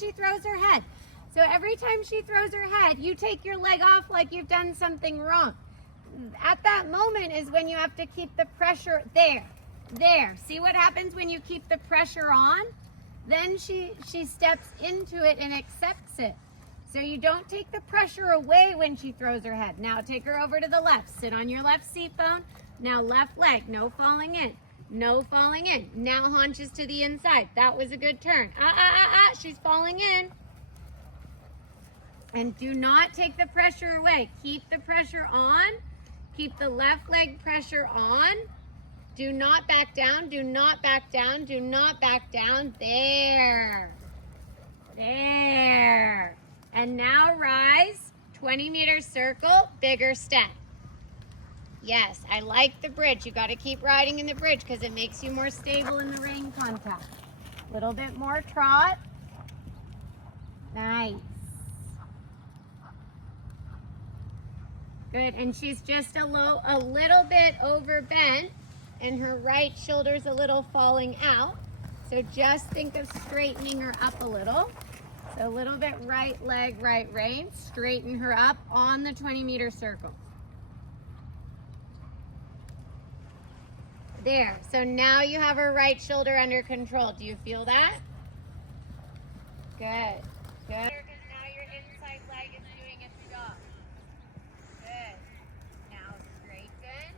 she throws her head. So every time she throws her head, you take your leg off like you've done something wrong. At that moment is when you have to keep the pressure there. See what happens when you keep the pressure on? Then she steps into it and accepts it. So you don't take the pressure away when she throws her head. Now take her over to the left. Sit on your left seat bone. Now left leg, no falling in. No falling in. Now haunches to the inside. That was a good turn. She's falling in. And do not take the pressure away. Keep the pressure on. Keep the left leg pressure on. Do not back down. Do not back down. Do not back down. There. There. And now rise. 20-meter circle. Bigger step. Yes, I like the bridge. You got to keep riding in the bridge because it makes you more stable in the rein contact. A little bit more trot. Nice. Good, and she's just a little bit overbent, and her right shoulder's a little falling out. So just think of straightening her up a little. So a little bit right leg, right rein. Straighten her up on the 20-meter circle. There, so now you have her right shoulder under control. Do you feel that? Good, good. Because now your inside leg is doing its job. Good. Now straighten.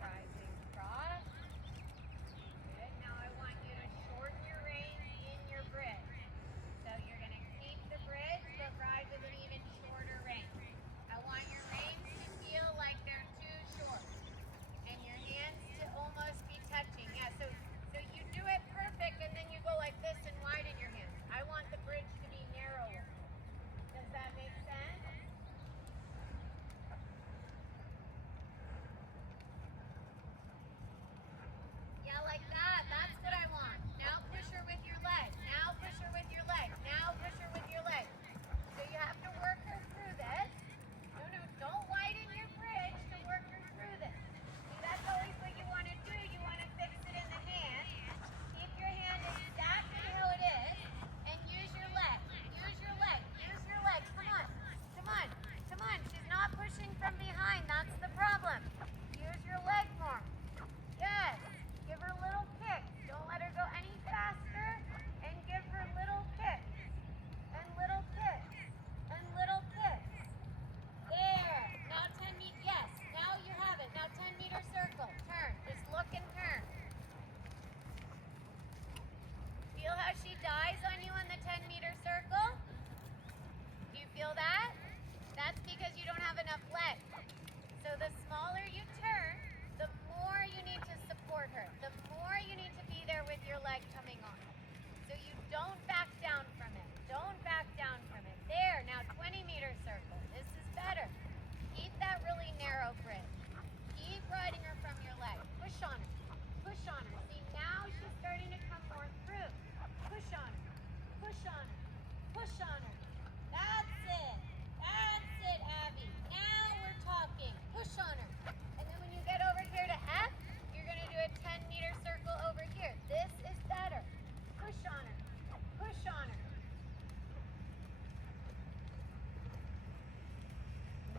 Rising cross. Good. Now I want you to shorten your reins in your bridge. So you're going to keep the bridge, but ride with an even shorter rein. I want your reins to feel like they're too short. And your hands to almost be touching. Yeah, so you do it perfect and then you go like this and widen your hands. I want the bridge to be narrower. Does that make sense? Yeah, like that. That's what I want. Now push her with your leg. Now push her with your leg. Now push her with your leg. So you have to work her through this. No, don't widen your bridge to work her through this. See, that's always what you want to do. You want to fix it in the hand. Keep your hand exactly how it is. And use your leg. Use your leg. Use your leg. Come on. Come on. Come on. She's not pushing from behind. That's the problem. Use your leg more. Yes. Give her little kicks. Don't let her go any faster. And give her little kicks. And little kicks. And little kicks. There. Now 10 meters. Yes. Now you have it. Now 10-meter circle. Turn. Just look and turn. Feel how she dies on you on the 10-meter circle? Do you feel that? That's because you don't have enough leg. So the smaller you turn, the more you need to support her. The more you need to be there with your leg coming on. So you don't back down from it. Don't back down from it. There, now 20-meter circle. This is better. Keep that really narrow bridge. Keep riding her from your leg. Push on her. Push on her. See, now she's starting to come more through. Push on her. Push on her. Push on her. That's it. That's it, Abby. Now we're talking. Push on her. And then when you get over here to F, you're going to do a 10-meter circle over here. This is better. Push on her. Push on her.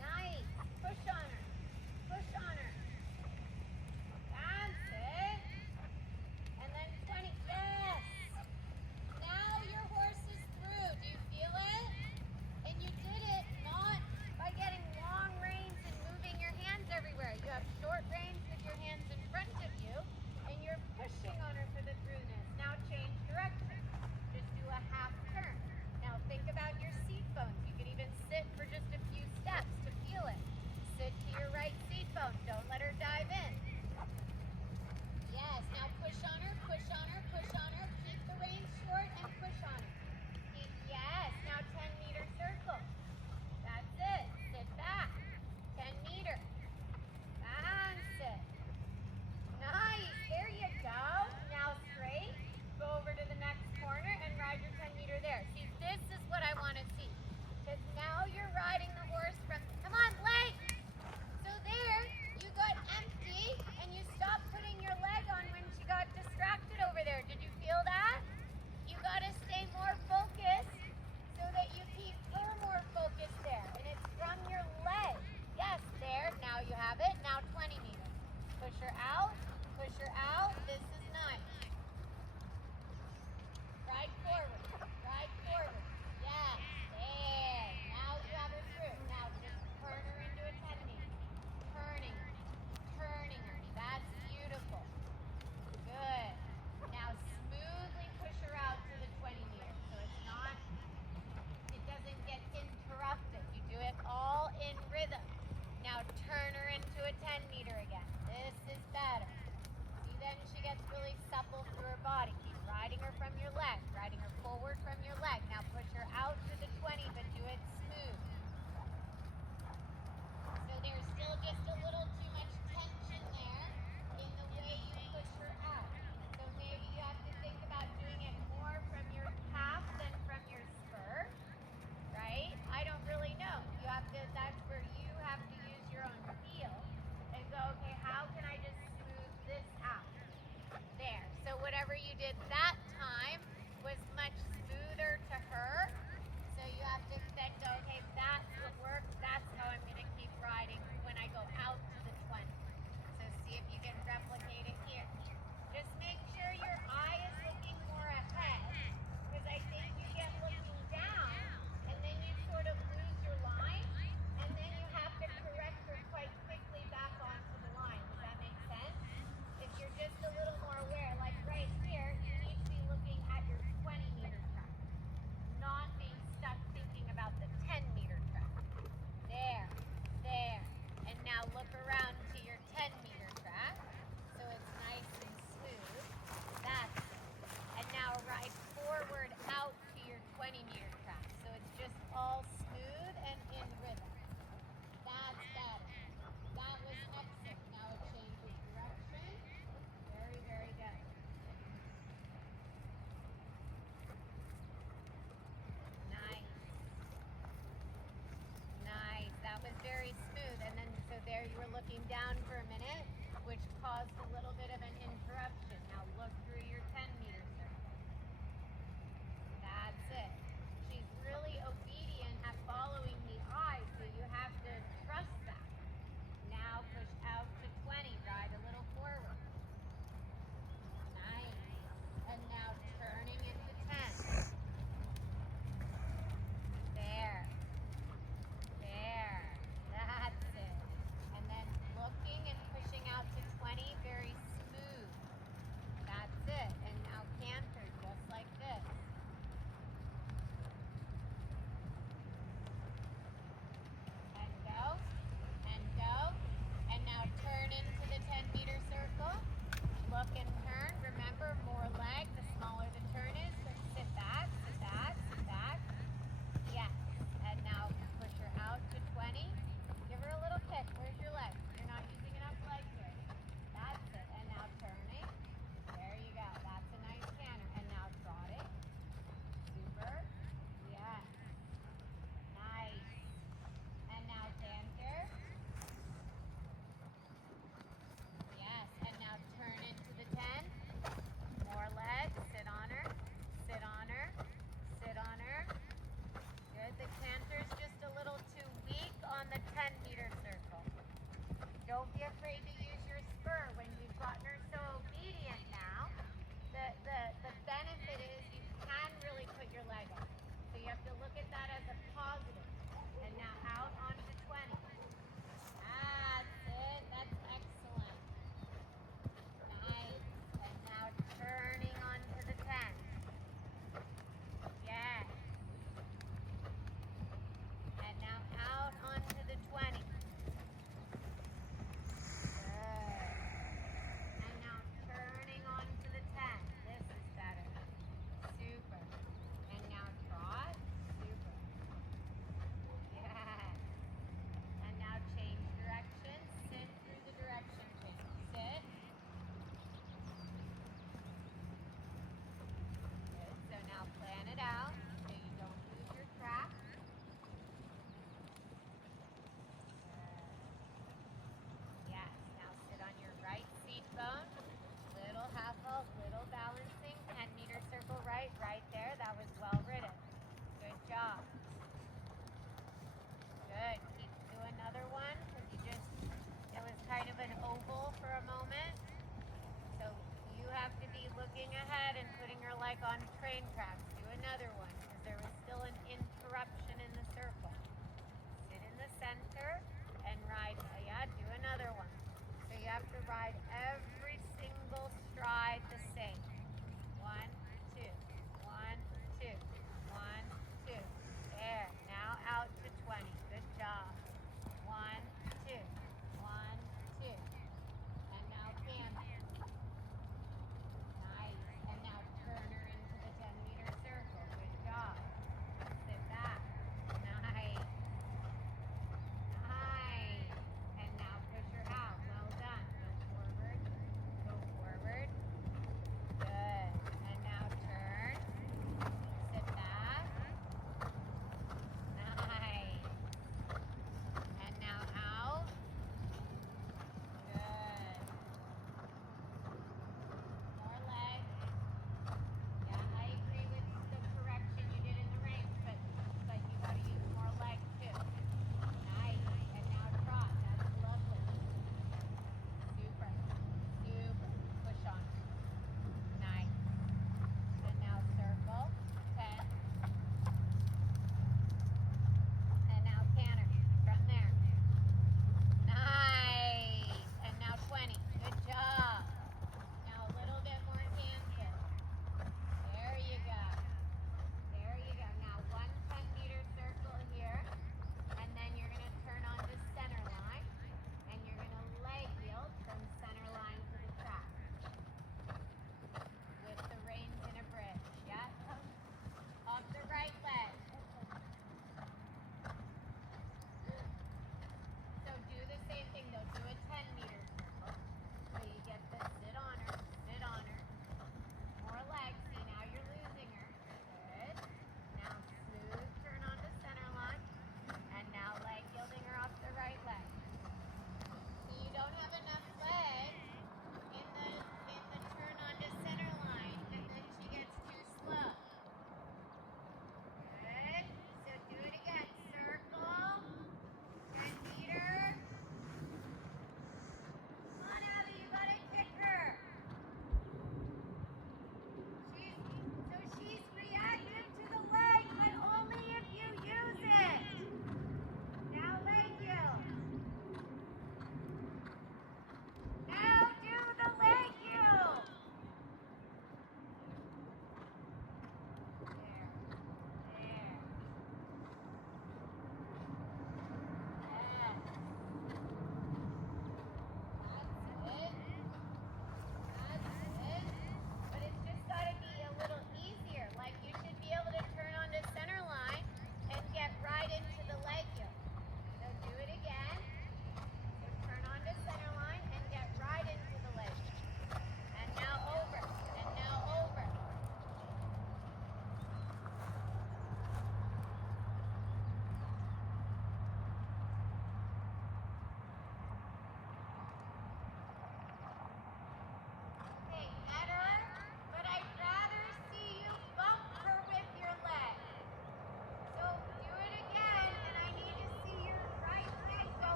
Nice. Push on her. Push on her. That's it.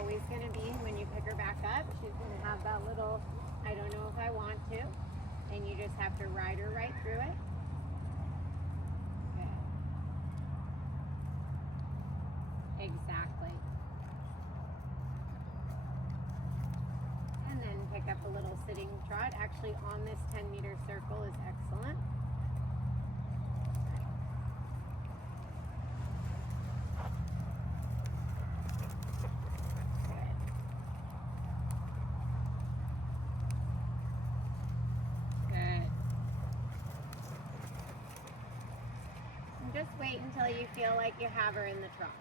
always going to be when you pick her back up. She's going to have that little, I don't know if I want to. And you just have to ride her right through it. Good. Exactly. And then pick up a little sitting trot. Actually, on this 10-meter circle is excellent. Just wait until you feel like you have her in the trot.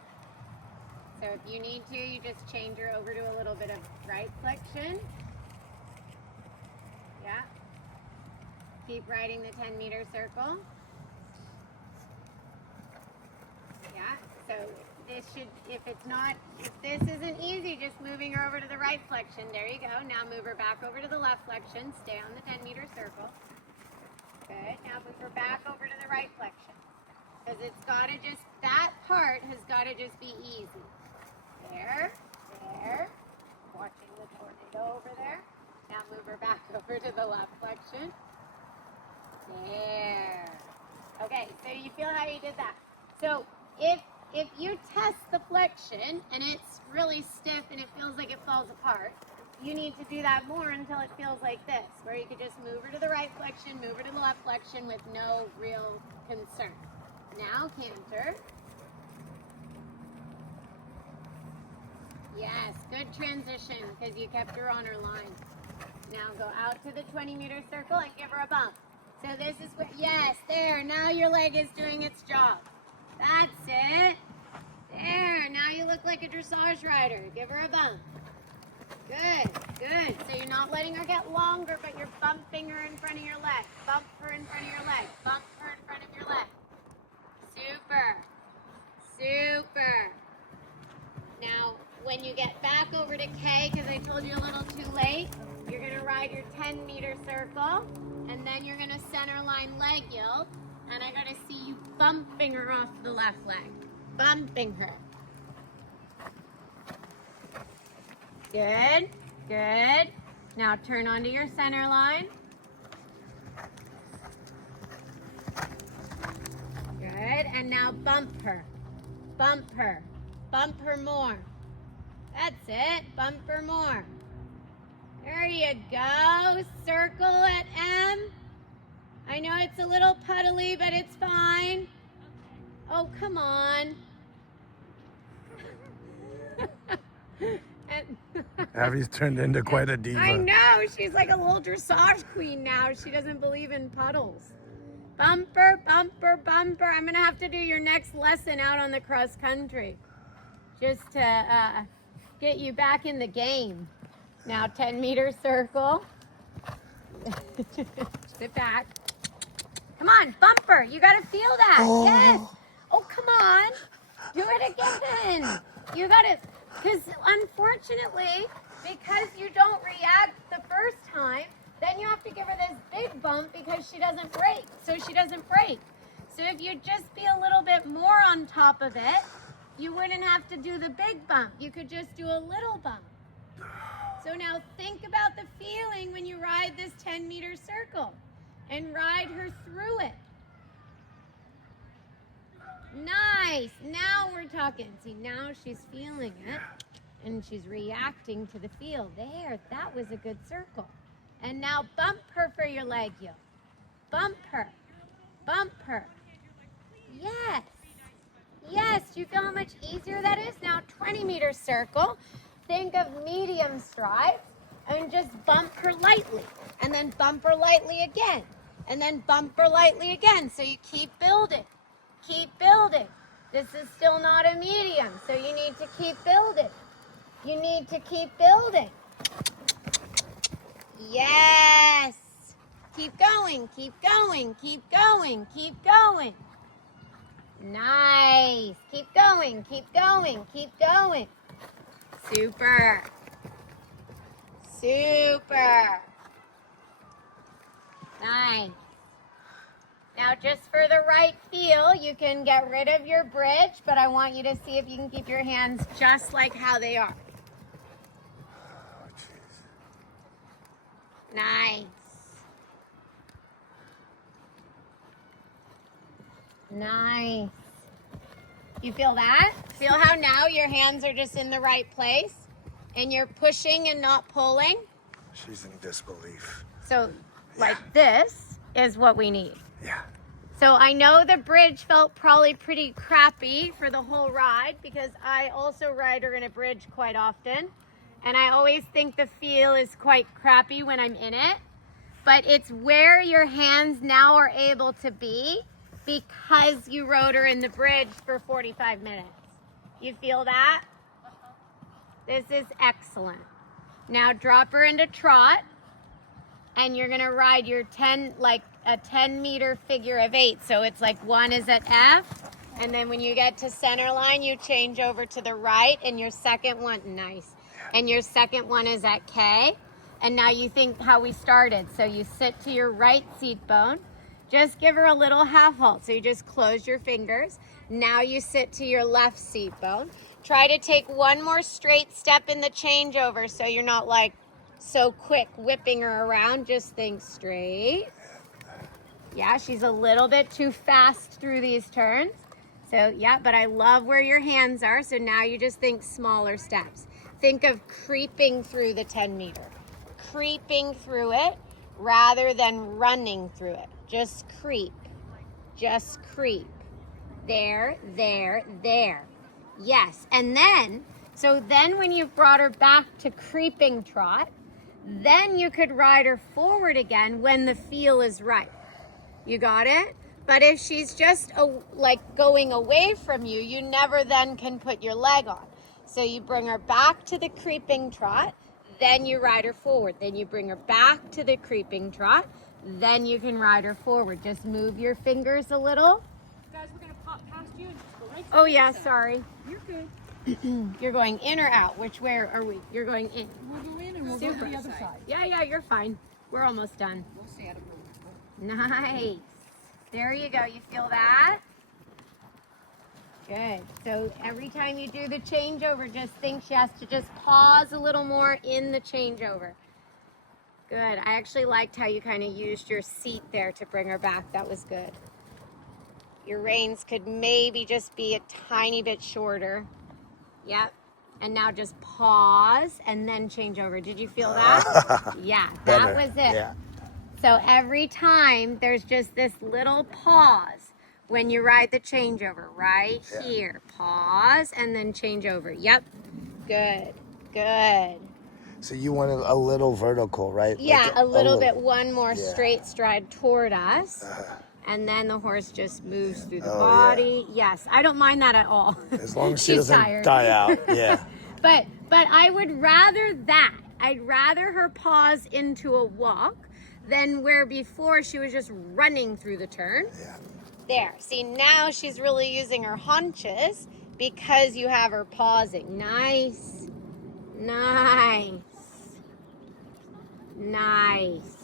So if you need to, you just change her over to a little bit of right flexion. Yeah. Keep riding the 10-meter circle. Yeah. So this should, if this isn't easy, just moving her over to the right flexion. There you go. Now move her back over to the left flexion. Stay on the 10-meter circle. Good. Now move her back over to the right flexion. Because it's got to just, that part has got to just be easy. There, there. Watching the tornado over there. Now move her back over to the left flexion. There. Okay, so you feel how you did that. So if you test the flexion and it's really stiff and it feels like it falls apart, you need to do that more until it feels like this, where you could just move her to the right flexion, move her to the left flexion with no real concern. Now canter. Yes, good transition because you kept her on her line. Now go out to the 20-meter circle and give her a bump. So this is where, yes, there. Now your leg is doing its job. That's it. There. Now you look like a dressage rider. Give her a bump. Good, good. So you're not letting her get longer, but you're bumping her in front of your leg. Bump her in front of your leg. Bump her in front of your leg. Super, super. Now, when you get back over to K, because I told you a little too late, you're going to ride your 10-meter circle, and then you're going to center line leg yield, and I'm going to see you bumping her off the left leg. Bumping her. Good, good. Now turn onto your center line. Good, and now bump her. Bump her. Bump her more. That's it. Bump her more. There you go. Circle at M. I know it's a little puddly, but it's fine. Oh, come on. Abby's turned into quite a diva. I know. She's like a little dressage queen now. She doesn't believe in puddles. Bumper, bumper, bumper. I'm going to have to do your next lesson out on the cross country just to get you back in the game. Now 10-meter circle. Sit back. Come on, bumper. You got to feel that. Oh. Yes. Oh, come on. Do it again. You got to, because unfortunately, because you don't react the first time, then you have to give her this big bump because she doesn't break. So she doesn't break. So if you just be a little bit more on top of it, you wouldn't have to do the big bump. You could just do a little bump. So now think about the feeling when you ride this 10-meter circle and ride her through it. Nice. Now we're talking. See, now she's feeling it and she's reacting to the feel. There, that was a good circle. And now bump her for your leg yield. Bump her. Bump her. Yes. Yes. Do you feel how much easier that is? Now 20-meter circle. Think of medium strides and just bump her lightly. And then bump her lightly again. And then bump her lightly again. So you keep building. Keep building. This is still not a medium, so you need to keep building. You need to keep building. Yes. Keep going, keep going, keep going, keep going. Nice. Keep going, keep going, keep going. Super. Super. Nice. Now, just for the right feel, you can get rid of your bridge, but I want you to see if you can keep your hands just like how they are. Nice. Nice. You feel that? Feel how now your hands are just in the right place and you're pushing and not pulling? She's in disbelief. So, like this is what we need. Yeah. So I know the bridge felt probably pretty crappy for the whole ride because I also ride her in a bridge quite often. And I always think the feel is quite crappy when I'm in it. But it's where your hands now are able to be because you rode her in the bridge for 45 minutes. You feel that? This is excellent. Now drop her into trot. And you're gonna ride your 10, like a 10-meter figure of 8. So it's like one is at F, and then when you get to center line, you change over to the right, and your second one, nice. And your second one is at K. And now you think how we started. So you sit to your right seat bone. Just give her a little half halt. So you just close your fingers. Now you sit to your left seat bone. Try to take one more straight step in the changeover so you're not like so quick whipping her around. Just think straight. Yeah, she's a little bit too fast through these turns. So yeah, but I love where your hands are. So now you just think smaller steps. Think of creeping through the 10 meter. Creeping through it rather than running through it. Just creep. Just creep. There, there, there. Yes, and then, so then when you've brought her back to creeping trot, then you could ride her forward again when the feel is right. You got it? But if she's just like going away from you, you never then can put your leg on. So you bring her back to the creeping trot, then you ride her forward. Then you bring her back to the creeping trot, then you can ride her forward. Just move your fingers a little. Guys, we're gonna pop past you and just go right to Oh the yeah, side. sorry. You're good. You're going in or out? Which way are we? You're going in. We'll go in and we'll go to Super. the other side. Yeah, you're fine. We're almost done. We'll stay out of the way. Nice. There you go. You feel that? Good. So every time you do the changeover, just think she has to just pause a little more in the changeover. Good. I actually liked how you kind of used your seat there to bring her back. That was good. Your reins could maybe just be a tiny bit shorter. Yep. And now just pause and then change over. Did you feel that? Yeah, that Better. was it. Yeah. So every time there's just this little pause when you ride the changeover right here. Pause and then change over. Yep. Good. Good. So you wanted a little vertical, right? Yeah, Like a little bit, one more Yeah. straight stride toward us. And then the horse just moves through the Oh, body. Yes, I don't mind that at all. As long as she She's doesn't tired. die out. Yeah. But I would rather that. I'd rather her pause into a walk than where before she was just running through the turn. Yeah. There. See, now she's really using her haunches because you have her pausing. Nice. Nice. Nice.